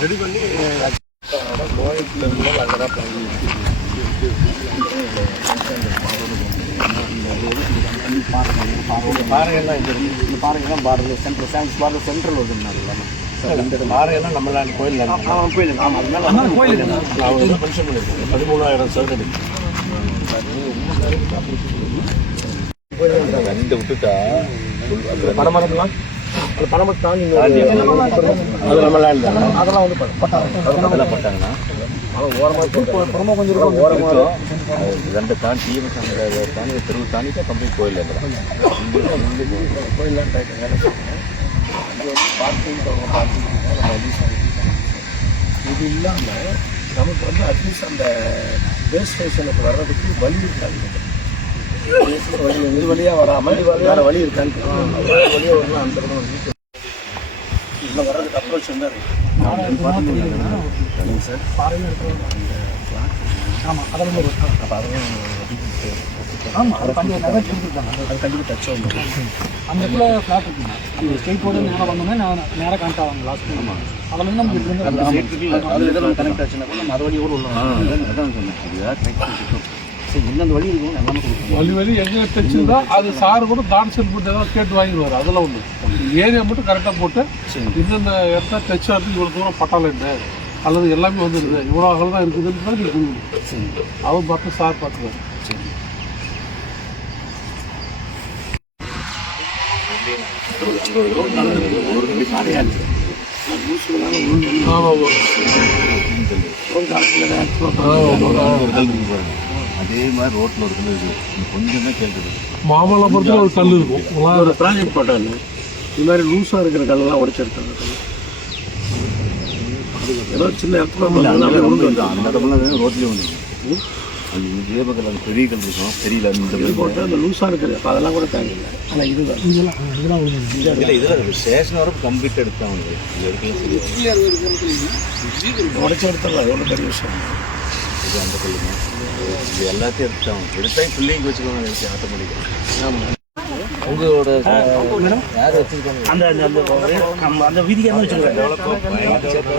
Ready பண்ணி பாறையெல்லாம் இது இருக்கு. இந்த பாறையெல்லாம் பாரதில் சென்ட்ரல் சயின்ஸ் பாரதில் சென்ட்ரல் வருது இல்லாமல் இந்த பாறையெல்லாம் நம்மளால கோயில் கோயில் ஆமாம் அதனால கோயில் நான் வந்து மென்ஷன் பண்ணியிருக்கேன் பதிமூணாயிரம் சதுரடி ரெண்டு விட்டுட்டா பனைமரம்லாம் அந்த பனைமரம் தாண்டி அது நம்ம லேண்ட் அதெல்லாம் வந்து அதெல்லாம் போட்டாங்கன்னா புறமா கொஞ்சம் ஓரமாக ரெண்டு தாண்டி அந்த தாண்டி தெருவு தாண்டி தான் கம்ப்ளீட் கோயில் செய்யணும் இது இல்லாமல் நமக்கு வந்து அட்லீஸ்ட் அந்த பேஸ் ஸ்டேஷனுக்கு வர்றதுக்கு வழி இருக்காது. இது வழியாக வராமல் வேறு வழி இருக்கான்னு வழியாக வரலாம் அந்த இடம் இதில் வர்றதுக்கு அப்ரோச் வந்து சார் ஆமாம் அதெல்லாம் அப்போ அதெல்லாம் ஆமாம் அது கண்டிப்பாக டச் ஆகும் அந்த இடத்துல ஃப்ளாட் இருக்குங்க அந்த ஸ்ட்ரெயிட் நேராக வந்தோம்னா நான் நேராக கனெக்ட் ஆவாங்க லாஸ்ட் அதில் இருந்து நமக்கு இருந்து அது இதெல்லாம் கனெக்ட் ஆச்சுன்னா கூட நம்ம கூட உள்ள அதான் சொன்னேன் எந்தெந்த வழி இருக்கும் எல்லாமே வழி வழி எங்கே தைச்சிருந்தா அது சார் கூட டான்சல் போட்டு ஏதாவது கேட்டு வாங்கிடுவார். அதெல்லாம் ஒன்று ஏரியா மட்டும் கரெக்டாக போட்டு இந்தந்த இடத்த தைச்சு வரதுக்கு இவ்வளோ தூரம் பட்டாளம் என்ன? அல்லது எல்லாமே வந்துடுது. இவ்வளோ அகலம் தான் இருக்குதுன்னு தான் நீங்கள் கொடுக்கணும் அவர் பார்த்து சார் பார்த்துக்குவார். ஆமாம் அதே மாதிரி ரோட்டில் இருக்கிறது இது. கொஞ்சம் தான் கேட்குது மாமல்லபுரத்தில் ஒரு கல் இருக்கும். ஒரு ப்ராஜெக்ட் போட்டாங்க இது மாதிரி லூஸாக இருக்கிற கல்லெல்லாம் உடச்சி எடுத்தாங்க ஏதோ சின்ன இடத்துல ரோட்லேயே வந்து அது இதே பக்கத்தில் அந்த பெரிய கல் இருக்கும். தெரியல அந்த போட்டு அந்த லூஸாக அப்போ அதெல்லாம் கூட தேவையில்லை. ஆனால் இதுதான். இல்லை. இதில் ஸ்டேஷன் வர கம்ப்ளீட் எடுத்தாங்க. இது வரைக்கும் உடச்சி எடுத்துடலாம். எவ்வளோ பெரிய விஷயம் இது அந்த கல்லுங்க இது எல்லாத்தையும் எடுத்தாங்க எடுத்தா பிள்ளைங்க வச்சுக்கோங்க எடுத்து ஆட்டோமேட்டிக்காக உங்களோட யார் வச்சுருக்காங்க? அந்த அந்த அந்த அந்த வீதிக்கு என்ன வச்சுருக்காங்க.